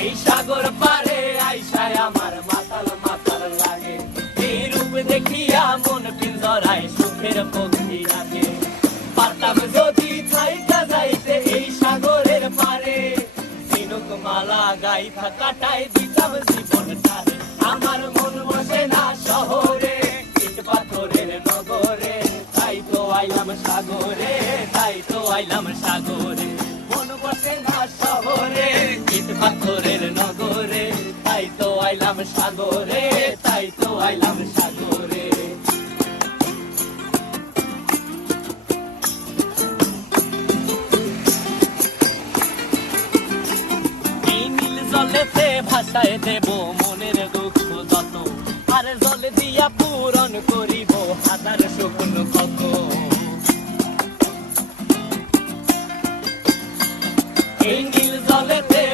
এই সাগর পারে আইসায় আমার মাতাল মাতাল লাগে এই রূপ দেখিয়া মন পিঞ্জরায় সুখের পক্ষী লাগে পারতাম যদি থাইকা যাইতে এই সাগরের পারে তিনুক মালা গাইথা কাটাই দিতাম জীবনটারে আমার মন বসে না শহরে ইট পাথরের নগরে তাই তো আইলাম সাগরে তাই তো আইলাম সাগরে আইলাম সাগরে তাই তো আইলাম সাগরে জলেতে ভাসায় দেব মনের দুঃখ যত আর জলে দিয়া পূরণ করিব হাজার শকুন কত এই নীল জলেতে